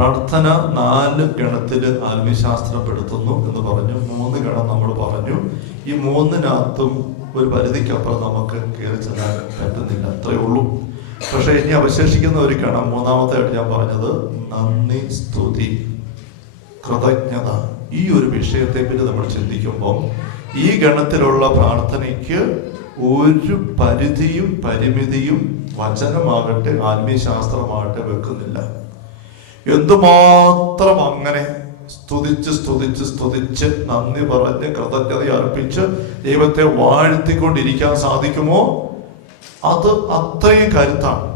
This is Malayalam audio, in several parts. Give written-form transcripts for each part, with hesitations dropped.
പ്രാർത്ഥന 4 ഗണത്തിൽ ആത്മീയശാസ്ത്രപ്പെടുത്തുന്നു എന്ന് പറഞ്ഞു. 3 ഗണം നമ്മൾ പറഞ്ഞു. ഈ 3-നകത്തും ഒരു പരിധിക്കപ്പുറം നമുക്ക് കയറി ചെല്ലാൻ പറ്റുന്നില്ല, അത്രയേ ഉള്ളൂ. പക്ഷെ ഇനി അവശേഷിക്കുന്ന ഒരു ഗണം, 3-ാമത്തായിട്ട് ഞാൻ പറഞ്ഞത് നന്ദി, സ്തുതി, കൃതജ്ഞത. ഈ ഒരു വിഷയത്തെപ്പറ്റി നമ്മൾ ചിന്തിക്കുമ്പോൾ ഈ ഗണത്തിലുള്ള പ്രാർത്ഥനയ്ക്ക് ഒരു പരിധിയും പരിമിതിയും വചനമാകട്ടെ ആത്മീയശാസ്ത്രമാകട്ടെ വെക്കുന്നില്ല. എന്തുമാത്രം അങ്ങനെ സ്തുതിച്ച് സ്തുതിച്ച് സ്തുതിച്ച് നന്ദി പറഞ്ഞ് കൃതജ്ഞത അർപ്പിച്ച് ദൈവത്തെ വാഴ്ത്തിക്കൊണ്ടിരിക്കാൻ സാധിക്കുമോ, അത് അത്രയും കരുത്താണ്.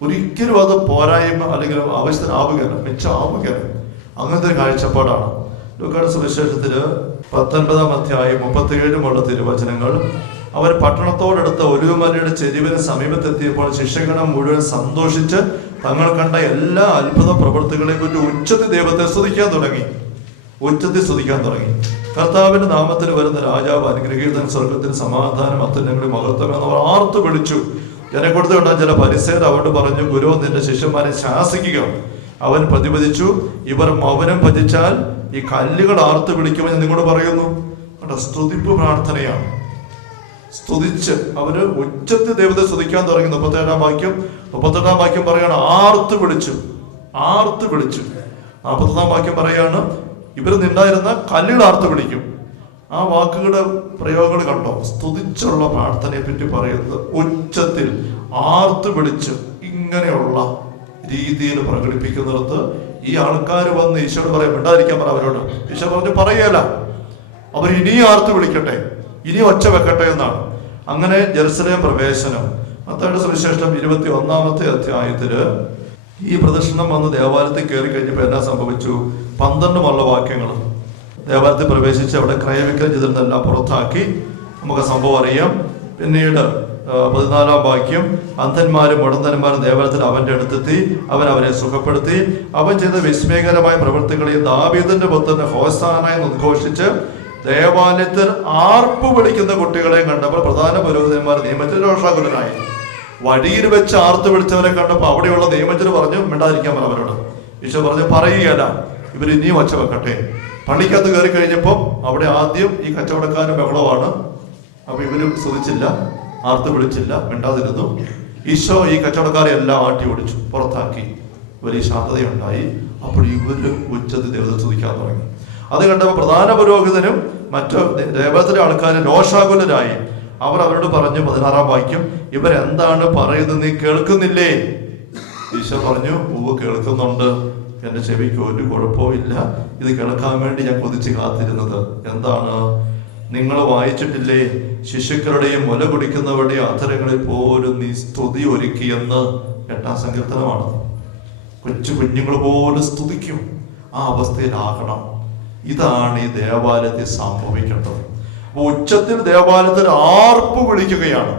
ഒരിക്കലും അത് പോരായ്മ അല്ലെങ്കിൽ ആവശ്യത്തിനാവുകയാണ്, മിച്ചമാവുകയാണ്. അങ്ങനത്തെ ഒരു കാഴ്ചപ്പാടാണ്. ലൂക്കായുടെ സുവിശേഷത്തില് 19-ാം അധ്യായം 37-മുള്ള തിരുവചനങ്ങൾ, അവർ പട്ടണത്തോടടുത്ത ഒലിവുമലയുടെ ചെരിവിന് സമീപത്തെത്തിയപ്പോൾ ശിഷ്യഗണം മുഴുവൻ സന്തോഷിച്ച് തങ്ങൾ കണ്ട എല്ലാ അത്ഭുത പ്രവൃത്തികളെ കുറിച്ച് ഉച്ചത്തിൽ ദൈവത്തെ സ്തുതിക്കാൻ തുടങ്ങി. കർത്താവിന്റെ നാമത്തിൽ വരുന്ന രാജാവ് അനുഗ്രഹീതൻ, സ്വർഗത്തിന് സമാധാനം, അത്യുന്നതങ്ങളിൽ മഹത്വം എന്നവർ ആർത്തു വിളിച്ചു. ജനക്കൂട്ടത്തിൽ കണ്ട ചില പരിസേർ അവരോട് പറഞ്ഞു, ഗുരു നിന്റെ ശിഷ്യന്മാരെ ശാസിക്കുക. അവൻ പ്രതിപദിച്ചു, ഇവർ മൗനം ഭജിച്ചാൽ ഈ കല്ലുകൾ ആർത്ത് വിളിക്കുമെന്ന് നിങ്ങളോട് പറയുന്നു. സ്തുതിപ്പ് പ്രാർത്ഥനയാണ്. സ്തുതിച്ച് അവര് ഉച്ചത്തിൽ ദൈവത്തെ സ്തുതിക്കാൻ തുടങ്ങി. 38-ാം വാക്യം പറയാണ് ആർത്ത് വിളിച്ചു. 41-ാം വാക്യം പറയാണ് ഇവർ നിണ്ടായിരുന്ന കല്ലുകൾ ആർത്ത് വിളിക്കും. ആ വാക്കുകളുടെ പ്രയോഗങ്ങൾ കണ്ടോ? സ്തുതിച്ചുള്ള പ്രാർത്ഥനയെ പറ്റി പറയുന്നത് ഉച്ചത്തിൽ ആർത്ത് വിളിച്ച് ഇങ്ങനെയുള്ള രീതിയിൽ പ്രകടിപ്പിക്കുന്നിടത്ത് ഈ ആൾക്കാർ വന്ന് ഈശോട് പറയാം, മിണ്ടാതിരിക്കാൻ പറ അവരോട്. ഈശോ പറഞ്ഞു പറയല, അവർ ഇനിയും ആർത്ത് വിളിക്കട്ടെ, ഇനി ഒച്ച വെക്കട്ടെ എന്നാണ്. അങ്ങനെ ജെറുസലേം പ്രവേശനം. മത്തായിയുടെ സുവിശേഷം 21-ാമത്തെ അധ്യായത്തില് ഈ പ്രദർശനം വന്ന് ദേവാലയത്തിൽ കയറി കഴിഞ്ഞപ്പോൾ എന്നാ സംഭവിച്ചു? 12 വാക്യങ്ങൾ. ദേവാലയത്തിൽ പ്രവേശിച്ച് അവിടെ ക്രയവിക്രയം ചെയ്തിരുന്നെല്ലാം പുറത്താക്കി. നമുക്ക് സംഭവം അറിയാം. പിന്നീട് 14-ാം വാക്യം, അന്ധന്മാരും മുടന്തന്മാരും ദേവാലയത്തിൽ അവന്റെ അടുത്തെത്തി. അവൻ അവരെ സുഖപ്പെടുത്തി. അവൻ ചെയ്ത വിസ്മയകരമായ പ്രവൃത്തികളെ ദാവീദിന്റെ പുത്രന് ഹോസാന എന്ന് ഉദ്ഘോഷിച്ച് ദേവാലയത്തിൽ ആർപ്പ് വിളിക്കുന്ന കുട്ടികളെ കണ്ടപ്പോൾ പ്രധാന പുരോഹിതന്മാർ നിയമത്തിൽ രോഷാകുലരായി. വഴിയിൽ വെച്ച് ആർത്ത് വിളിച്ചവരെ കണ്ടപ്പോൾ അവിടെയുള്ള നിയമത്തിൽ പറഞ്ഞു മിണ്ടാതിരിക്കാൻ പറ അവരോട്. ഈശോ പറഞ്ഞു പറയുകയല്ല, ഇവർ ഇനിയും ഒച്ച വെക്കട്ടെ. പള്ളിക്കകത്ത് കയറി കഴിഞ്ഞപ്പോൾ അവിടെ ആദ്യം ഈ കച്ചവടക്കാരൻ ബഹളമാണ്. അപ്പൊ ഇവര് സ്തുതിച്ചില്ല, ആർത്ത് വിളിച്ചില്ല, മിണ്ടാതിരുന്നു. ഈശോ ഈ കച്ചവടക്കാരെ എല്ലാം ആട്ടി ഓടിച്ചു, പുറത്താക്കി. വലിയ ശാന്തതയുണ്ടായി. അപ്പോൾ ഇവര് ഉച്ചത്തിൽ ദൈവത്തെ സ്തുതിക്കാൻ തുടങ്ങി. അത് കണ്ടപ്പോൾ പ്രധാന പുരോഹിതനും മറ്റു ദേവത്തിലെ ആൾക്കാരും രോഷാകുലരായി. അവർ അവരോട് പറഞ്ഞു, 16-ാം വാക്യം, ഇവരെന്താണ് പറയുന്നത് നീ കേൾക്കുന്നില്ലേ? ഈശോ പറഞ്ഞു, കേൾക്കുന്നുണ്ട്, എന്റെ ചെവിക്ക് ഒരു കുഴപ്പവും ഇല്ല. ഇത് കേൾക്കാൻ വേണ്ടി ഞാൻ കൊതിച്ച് കാത്തിരുന്നത്. എന്താണ്? നിങ്ങൾ വായിച്ചിട്ടില്ലേ, ശിശുക്കളുടെയും മുല കുടിക്കുന്നവരുടെയും അധരങ്ങളിൽ പോലും നീ സ്തുതി ഒരുക്കിയെന്ന്. 8-ാം സങ്കീർത്തനമാണ്. കൊച്ചു കുഞ്ഞുങ്ങൾ പോലും സ്തുതിക്കും. ആ അവസ്ഥയിലാകണം. ഇതാണ് ഈ ദേവാലയത്തിൽ സംഭവിക്കേണ്ടത്. ഉച്ചത്തിൽ ദേവാലയത്തിൽ ആർപ്പ് വിളിക്കുകയാണ്,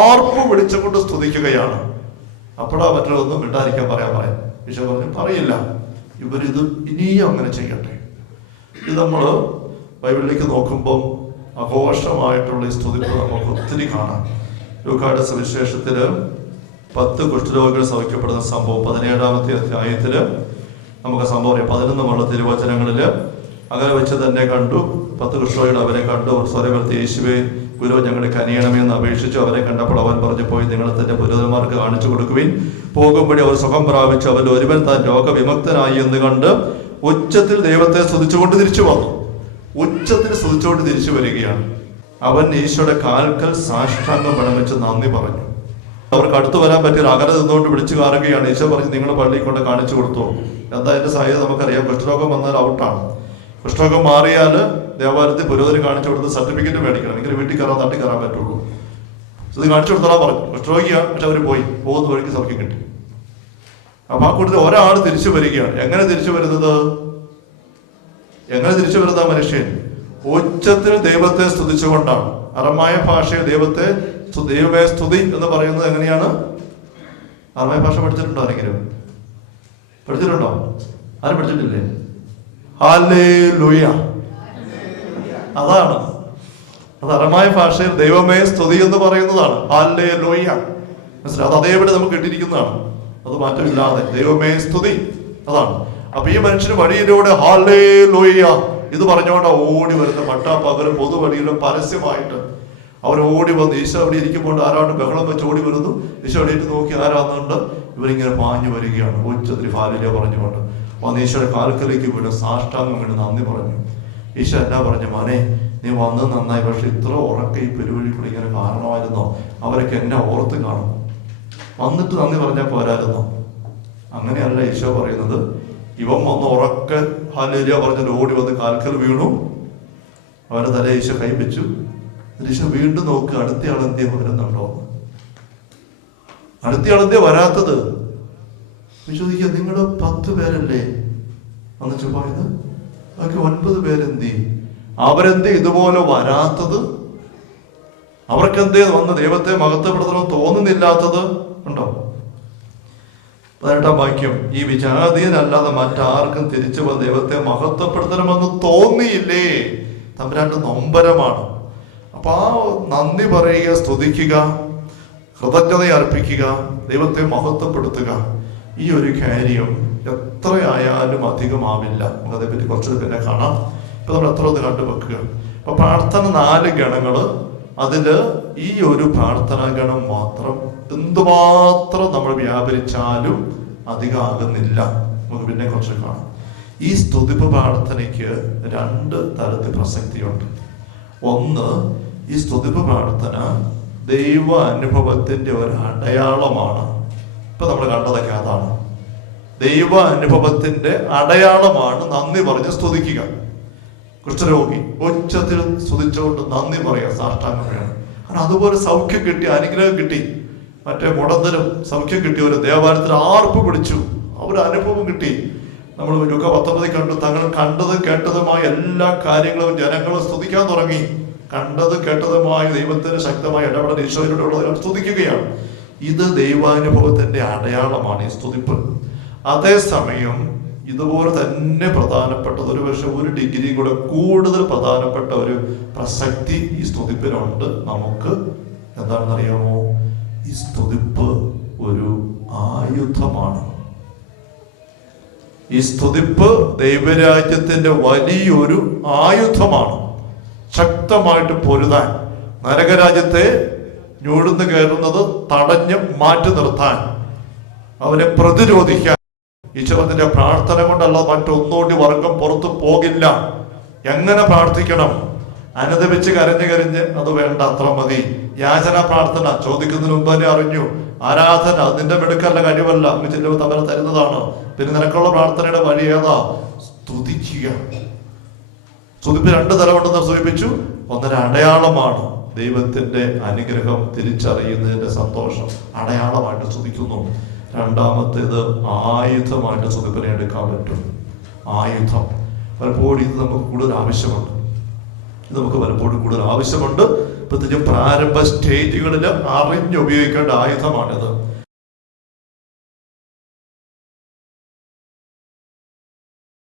ആർപ്പ് വിളിച്ചുകൊണ്ട് സ്തുതിക്കുകയാണ്. അപ്പോഴാ മറ്റൊന്നും മിണ്ടാതിരിക്കാൻ പറയാൻ. ഈശോ പറഞ്ഞു പറയില്ല, ഇവരിത് ഇനിയും അങ്ങനെ ചെയ്യട്ടെ. ഇത് നമ്മൾ ബൈബിളിലേക്ക് നോക്കുമ്പം ആഘോഷമായിട്ടുള്ള ഈ സ്തുതിപ്പ് നമുക്ക് ഒത്തിരി കാണാം. ലൂക്കായുടെ സുവിശേഷത്തില് 10 കുഷ്ഠരോഗികൾ സൗഖ്യപ്പെടുന്ന സംഭവം 17-ാമത്തെ അധ്യായത്തില് നമുക്ക് സംഭവം അറിയാം. 11 തിരുവചനങ്ങളില് അങ്ങനെ വെച്ച് തന്നെ കണ്ടു. 10 കുഷ്ഠരോഗികൾ അവരെ കണ്ടു. സ്വരവർത്തി യേശുവേ ഗുരു ഞങ്ങളെ കനിയണമെന്ന് അപേക്ഷിച്ചു. അവരെ കണ്ടപ്പോൾ അവൻ പറഞ്ഞു, പോയി നിങ്ങൾ തന്റെ പുരോഹിതന്മാർക്ക് കാണിച്ചു കൊടുക്കുവിൻ. പോകുമ്പോഴേ അവർ സുഖം പ്രാപിച്ചു. അവൻ ഒരുവൻ താൻ രോഗവിമുക്തനായി എന്ന് കണ്ട് ഉച്ചത്തിൽ ദൈവത്തെ സ്തുതിച്ചുകൊണ്ട് തിരിച്ചു വന്നു. ഉച്ചത്തിൽ സ്തുതിച്ചുകൊണ്ട് തിരിച്ചു വരികയാണ്. അവൻ ഈശോയുടെ കാൽക്കൽ സാഷ്ടാംഗം പ്രണമിച്ച് നന്ദി പറഞ്ഞു. അവർക്ക് അടുത്ത് വരാൻ പറ്റിയ അകലെ നിന്നുകൊണ്ട് വിളിച്ചു കാണുകയാണ്. ഈശോ പറഞ്ഞു, നിങ്ങൾ പള്ളിയിൽ കൊണ്ട് കാണിച്ചു കൊടുത്തു. എന്താ എന്റെ സാധ്യത നമുക്കറിയാം. കുഷ്ഠരോഗം വന്നാൽ ഔട്ടാണ്. കുഷ്ഠരോഗം മാറിയാൽ ദേവാലയത്തിൽ പുരോഹിതന് കാണിച്ചു കൊടുത്ത് സർട്ടിഫിക്കറ്റ് മേടിക്കണം. എങ്കിലും വീട്ടിൽ കയറാൻ തട്ടി കയറാൻ പറ്റുള്ളൂ. ഇത് കാണിച്ചു കൊടുത്തോളാൻ പറഞ്ഞു. കുഷ്ഠരോഗിയാണ്, പക്ഷെ അവർ പോകുന്ന വഴിക്ക് സൗഖ്യം കിട്ടി. അപ്പൊ ആ കൂട്ടത്തിൽ ഒരാൾ തിരിച്ചു വരികയാണ്. എങ്ങനെ തിരിച്ചു വരുന്നത്? മനുഷ്യൻ ഉച്ചത്തിൽ ദൈവത്തെ സ്തുതിച്ചുകൊണ്ടാണ്. അറമായ ഭാഷയിൽ ദൈവമേ സ്തുതി എന്ന് പറയുന്നത് എങ്ങനെയാണ്? അറമായ ഭാഷ പഠിച്ചിട്ടുണ്ടോ ആരെങ്കിലും? പഠിച്ചിട്ടുണ്ടോ? ആരും പഠിച്ചിട്ടില്ലേ? ഹല്ലേലൂയ. അതാണ് അത്. അറമായ ഭാഷയിൽ ദൈവമേ സ്തുതി എന്ന് പറയുന്നതാണ് ഹല്ലേലൂയ. മനസ്സിലായി? അത് അതേപടി നമുക്ക് കിട്ടിയിരിക്കുന്നതാണ്. അത് മാറ്റമില്ലാതെ ദൈവമേ സ്തുതി. അതാണ്. അപ്പൊ ഈ മനുഷ്യന് വഴിയിലൂടെ ഹല്ലേലൂയ ഇത് പറഞ്ഞുകൊണ്ട് ഓടി വരുന്ന പട്ടാപ്പകല് പൊതുവഴിയിലും പരസ്യമായിട്ട് അവർ ഓടി വന്ന് ഈശോ അവിടെ ഇരിക്കുമ്പോൾ ആരാണ്ട് ബഹളം വെച്ച് ഓടി വരുന്നു. ഈശോ എണീറ്റ് നോക്കി ആരാന്നുണ്ട്, ഇവരിങ്ങനെ പാഞ്ഞു വരികയാണ് ഉച്ചത്തിൽ ഹാലേലൂയ പറഞ്ഞുകൊണ്ട്. വന്ന് ഈശോയുടെ കാൽക്കലേക്ക് വീണ് സാഷ്ടാംഗം വീണ് നന്ദി പറഞ്ഞു. ഈശോ എന്നാ പറഞ്ഞു, മോനെ നീ വന്നത് നന്നായി, പക്ഷെ ഇത്ര ഉറക്ക ഈ പെരുവഴി കൂടി ഇങ്ങനെ കാരണമായിരുന്നോ? അവരൊക്കെ എന്നെ ഓർത്ത് കാണും, വന്നിട്ട് നന്ദി പറഞ്ഞാൽ പോരായിരുന്നോ? അങ്ങനെയല്ല ഈശോ പറയുന്നത്. ഇവൻ വന്ന് ഉറക്കെ ഹല്ലേലൂയ പറഞ്ഞിട്ട് ഓടി വന്ന് കാൽക്കൽ വീണു. അവന്റെ തല ഈശോ കൈവച്ചു. ഈശോ വീണ്ടും നോക്ക്, അടുത്തയാളെന്തേ വരുന്നുണ്ടോ? അടുത്തയാളെന്തേ വരാത്തത്? ചോദിക്കുക, നിങ്ങള് 10 പേരല്ലേ വന്നിട്ട് പോയത്? ബാക്കി 9 പേരെന്തേ? അവരെന്തേ ഇതുപോലെ വരാത്തത്? അവർക്കെന്തേ വന്ന് ദൈവത്തെ മഹത്വപ്പെടുത്തണമെന്ന് തോന്നുന്നില്ലാത്തത്? ഉണ്ടോ? 18-ാം വാക്യം, ഈ വിജാതീയനല്ലാതെ മറ്റാർക്കും തിരിച്ചു വന്ന് ദൈവത്തെ മഹത്വപ്പെടുത്തണമെന്ന് തോന്നിയില്ലേ? തമ്പുരാന്റെ നൊമ്പരമാണ്. അപ്പൊ ആ നന്ദി പറയുക, സ്തുതിക്കുക, കൃതജ്ഞത അർപ്പിക്കുക, ദൈവത്തെ മഹത്വപ്പെടുത്തുക, ഈ ഒരു കാര്യം എത്രയായാലും അധികമാവില്ല. നമുക്കതേപ്പറ്റി കുറച്ച് പിന്നെ കാണാം. ഇപ്പൊ നമ്മൾ എത്ര ഒന്ന് കണ്ടുവെക്കുക. അപ്പൊ പ്രാർത്ഥന 4 ഗണങ്ങള്. അതില് ഈ ഒരു പ്രാർത്ഥനാ ഗണം മാത്രം എന്തുമാത്രം നമ്മൾ വ്യാപരിച്ചാലും അധികമാകുന്നില്ല. നമുക്ക് പിന്നെ കുറച്ച് കാണാം. ഈ സ്തുതിപ്പ് പ്രാർത്ഥനയ്ക്ക് 2 തരത്തിൽ പ്രസക്തിയുണ്ട്. ഒന്ന്, ഈ സ്തുതിപ്പ് പ്രാർത്ഥന ദൈവ അനുഭവത്തിന്റെ ഒരു അടയാളമാണ്. ഇപ്പൊ നമ്മൾ കണ്ടതൊക്കെ അതാണ്. ദൈവ അനുഭവത്തിന്റെ അടയാളമാണ് നന്ദി പറഞ്ഞ് സ്തുതിക്കുക. കുഷ്ഠരോഗി ഉച്ചത്തിൽ സ്തുതിച്ചുകൊണ്ട് നന്ദി പറയാം, സാഷ്ടാംഗം വേണം. കാരണം അതുപോലെ സൗഖ്യം കിട്ടി, അനുഗ്രഹം കിട്ടി. മറ്റേ മുടന്തരും സൗഖ്യം കിട്ടി, ഒരു ദേവാലയത്തിൽ ആർപ്പ് പിടിച്ചു, ഒരു അനുഭവം കിട്ടി. നമ്മൾ ലൂക്ക 19 കണ്ടു, തങ്ങൾ കണ്ടതും കേട്ടതുമായ എല്ലാ കാര്യങ്ങളും ജനങ്ങളും സ്തുതിക്കാൻ തുടങ്ങി. കണ്ടത് കേട്ടതുമായ ദൈവത്തിന് ശക്തമായ ഇടപെടൽ ഈശോയിലൂടെ സ്തുതിക്കുകയാണ്. ഇത് ദൈവാനുഭവത്തിന്റെ അടയാളമാണ് ഈ സ്തുതിപ്പ്. അതേസമയം ഇതുപോലെ തന്നെ പ്രധാനപ്പെട്ടത്, ഒരു പക്ഷെ 1 ഡിഗ്രി കൂടെ കൂടുതൽ പ്രധാനപ്പെട്ട ഒരു പ്രസക്തി ഈ സ്തുതിപ്പിനുണ്ട്. നമുക്ക് എന്താണെന്നറിയാമോ? ഈ സ്തുതിപ്പ് ഒരു ആയുധമാണ്. ഈ സ്തുതിപ്പ് ദൈവരാജ്യത്തിന്റെ വലിയൊരു ആയുധമാണ്. ശക്തമായിട്ട് പൊരുതാൻ, നരകരാജ്യത്തെ ഞൊടുന്നു കയറുന്നത് തടഞ്ഞ് മാറ്റി നിർത്താൻ, അവനെ പ്രതിരോധിക്കാൻ. ഈശ്വരത്തിന്റെ പ്രാർത്ഥന കൊണ്ടല്ല മറ്റൊന്നുകൂടി വർഗം പുറത്തു പോകില്ല. എങ്ങനെ പ്രാർത്ഥിക്കണം? അനുദപിച്ച് കരഞ്ഞ് അത് വേണ്ട, അത്ര മതി. യാചന പ്രാർത്ഥന ചോദിക്കുന്നതിന് മുമ്പ് തന്നെ അറിഞ്ഞു. ആരാധന അതിന്റെ മെടുക്കല്ല, കഴിവല്ല, അങ്ങ് ചെല്ലുമ്പോൾ തമ്മിൽ തരുന്നതാണ്. പിന്നെ നിനക്കുള്ള പ്രാർത്ഥനയുടെ വഴി ഏതാ? സ്തുതിക്കുക. സ്തുതിപ്പ് 2 തലമുണ്ടെന്ന് സൂചിപ്പിച്ചു. ഒന്നൊരു അടയാളമാണ്, ദൈവത്തിന്റെ അനുഗ്രഹം തിരിച്ചറിയുന്നതിന്റെ സന്തോഷം, അടയാളമായിട്ട് സ്തുതിക്കുന്നു. രണ്ടാമത്തേത് ആയുധമായിട്ട് സ്തുതിപ്പിനെ എടുക്കാൻ പറ്റും. ആയുധം പലപ്പോഴും ഇത് നമുക്ക് കൂടുതൽ ആവശ്യമുണ്ട്. പ്രത്യേകിച്ചും പ്രാരംഭ സ്റ്റേജുകളിൽ അറിഞ്ഞുപയോഗിക്കേണ്ട ആയുധമാണിത്.